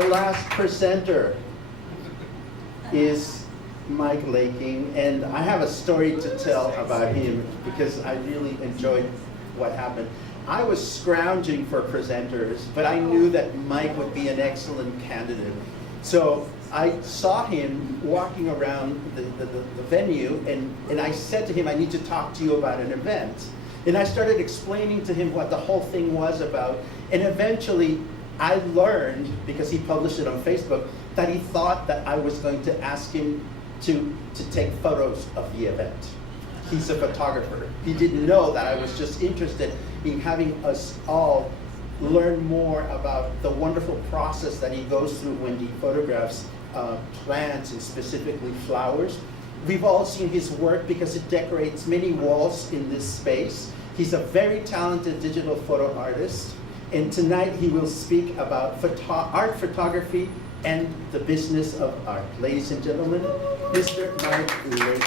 Our last presenter is Mike Laking, and I have a story to tell about him because I really enjoyed what happened. I was scrounging for presenters, but I knew that Mike would be an excellent candidate. So I saw him walking around the venue, and I said to him, I need to talk to you about an event. And I started explaining to him what the whole thing was about, and eventually I learned, because he published it on Facebook, that he thought that I was going to ask him to take photos of the event. He's a photographer. He didn't know that I was just interested in having us all learn more about the wonderful process that he goes through when he photographs plants and specifically flowers. We've all seen his work because it decorates many walls in this space. He's a very talented digital photo artist, and tonight he will speak about art photography and the business of art. Ladies and gentlemen, Mr. Mike Laking.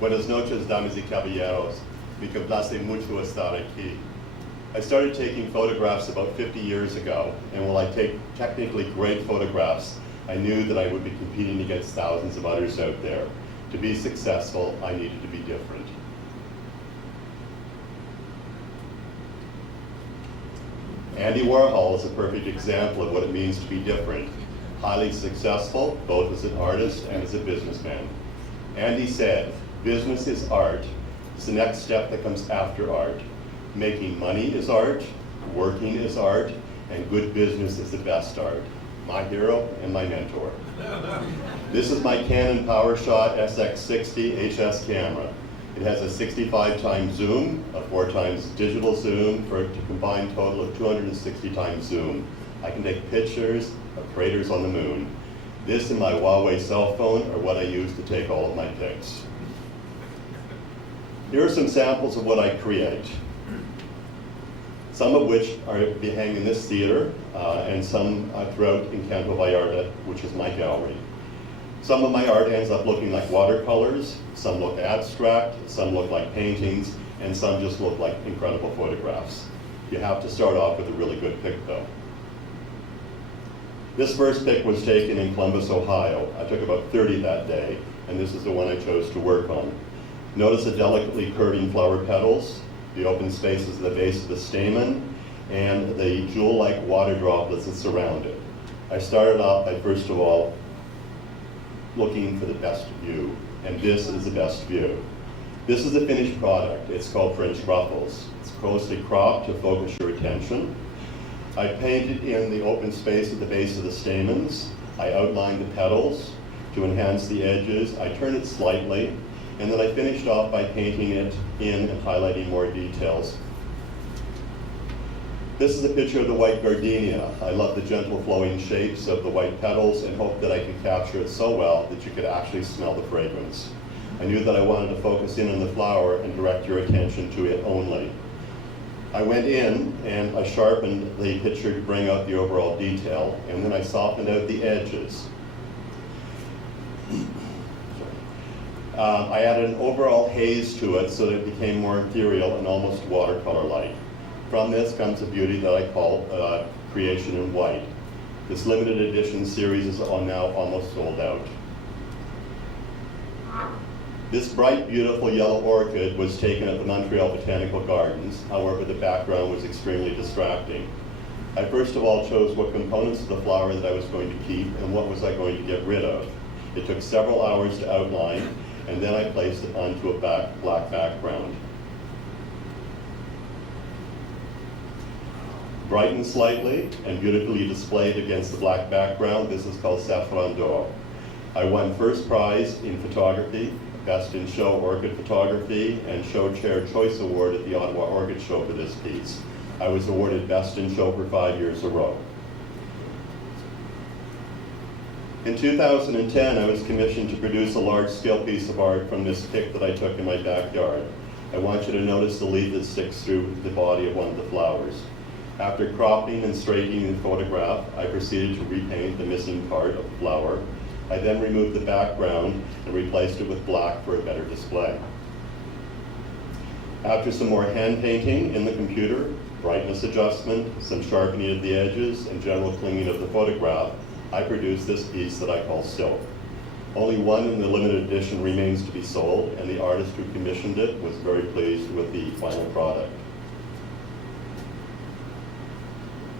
Buenas noches, damas y caballeros. Me complace mucho estar aquí. I started taking photographs about 50 years ago, and while I take technically great photographs, I knew that I would be competing against thousands of others out there. To be successful, I needed to be different. Andy Warhol is a perfect example of what it means to be different. Highly successful, both as an artist and as a businessman. Andy said, business is art. It's the next step that comes after art. Making money is art, working is art, and good business is the best art. My hero and my mentor. This is my Canon PowerShot SX60 HS camera. It has a 65 times zoom, a 4 times digital zoom, for a combined total of 260 times zoom. I can take pictures of craters on the moon. This and my Huawei cell phone are what I use to take all of my pics. Here are some samples of what I create, some of which are hanging in this theater, and some throughout in Vallarta, which is my gallery. Some of my art ends up looking like watercolors, some look abstract, some look like paintings, and some just look like incredible photographs. You have to start off with a really good pic though. This first pic was taken in Columbus, Ohio. I took about 30 that day, and this is the one I chose to work on. Notice the delicately curving flower petals, the open spaces at the base of the stamen, and the jewel-like water droplets that surround it. I started off by, first of all, looking for the best view, and this is the best view. This is the finished product. It's called French ruffles. It's closely cropped to focus your attention. I painted in the open space at the base of the stamens. I outlined the petals to enhance the edges. I turned it slightly, and then I finished off by painting it in and highlighting more details. This is a picture of the white gardenia. I love the gentle flowing shapes of the white petals and hope that I could capture it so well that you could actually smell the fragrance. I knew that I wanted to focus in on the flower and direct your attention to it only. I went in and I sharpened the picture to bring out the overall detail, and then I softened out the edges. I added an overall haze to it so that it became more ethereal and almost watercolor-like. From this comes a beauty that I call Creation in White. This limited edition series is now almost sold out. This bright, beautiful yellow orchid was taken at the Montreal Botanical Gardens. However, the background was extremely distracting. I first of all chose what components of the flower that I was going to keep and what was I going to get rid of. It took several hours to outline, and then I placed it onto a black background. Brightened slightly and beautifully displayed against the black background, this is called Saffron d'Or. I won first prize in photography, Best in Show Orchid Photography, and Show Chair Choice Award at the Ottawa Orchid Show for this piece. I was awarded Best in Show for 5 years in a row. In 2010, I was commissioned to produce a large-scale piece of art from this pic that I took in my backyard. I want you to notice the leaf that sticks through the body of one of the flowers. After cropping and straightening the photograph, I proceeded to repaint the missing part of the flower. I then removed the background and replaced it with black for a better display. After some more hand painting in the computer, brightness adjustment, some sharpening of the edges, and general cleaning of the photograph, I produced this piece that I call Silk. Only one in the limited edition remains to be sold, and the artist who commissioned it was very pleased with the final product.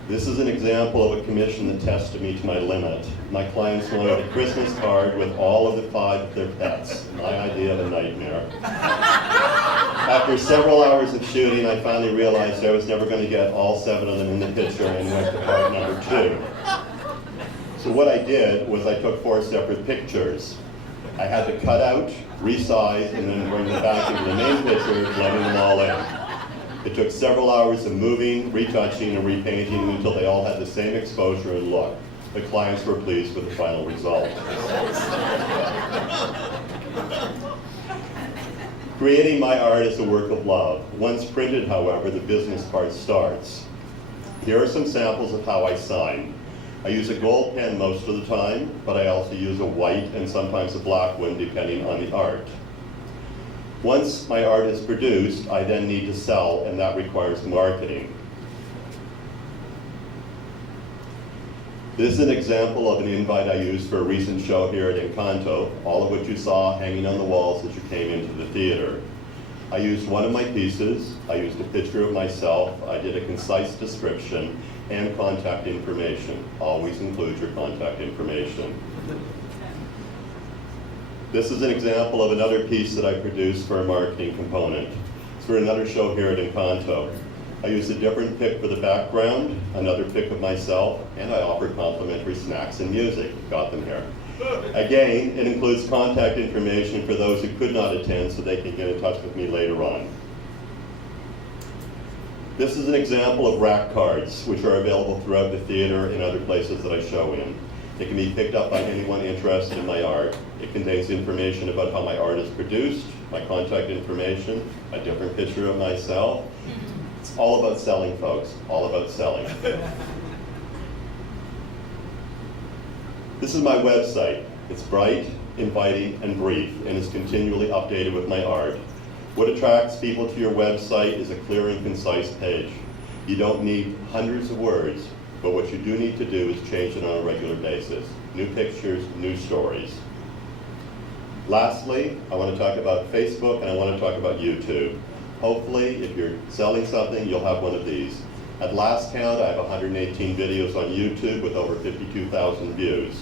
This is an example of a commission that tested me to my limit. My clients wanted a Christmas card with all of the 5 of their pets. My idea of a nightmare. After several hours of shooting, I finally realized I was never going to get all 7 of them in the picture and went to part number 2. So what I did was I took 4 separate pictures. I had to cut out, resize, and then bring them back into the main picture, blending them all in. It took several hours of moving, retouching, and repainting until they all had the same exposure and look. The clients were pleased with the final result. Creating my art is a work of love. Once printed, however, the business part starts. Here are some samples of how I sign. I use a gold pen most of the time, but I also use a white and sometimes a black one depending on the art. Once my art is produced, I then need to sell, and that requires marketing. This is an example of an invite I used for a recent show here at Encanto, all of which you saw hanging on the walls as you came into the theater. I used one of my pieces, I used a picture of myself, I did a concise description, and contact information. Always include your contact information. This is an example of another piece that I produced for a marketing component. It's for another show here at Encanto. I used a different pic for the background, another pic of myself, and I offered complimentary snacks and music. Got them here. Again, it includes contact information for those who could not attend so they can get in touch with me later on. This is an example of rack cards, which are available throughout the theater and other places that I show in. It can be picked up by anyone interested in my art. It contains information about how my art is produced, my contact information, a different picture of myself. It's all about selling, folks, all about selling. This is my website. It's bright, inviting, and brief, and is continually updated with my art. What attracts people to your website is a clear and concise page. You don't need hundreds of words, but what you do need to do is change it on a regular basis. New pictures, new stories. Lastly, I want to talk about Facebook and I want to talk about YouTube. Hopefully, if you're selling something, you'll have one of these. At last count, I have 118 videos on YouTube with over 52,000 views.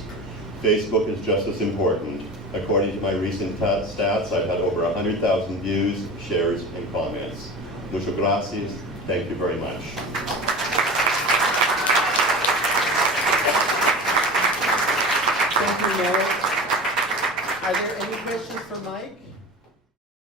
Facebook is just as important. According to my recent stats, I've had over 100,000 views, shares, and comments. Muchas gracias. Thank you very much. Thank you, Noel. Are there any questions for Mike?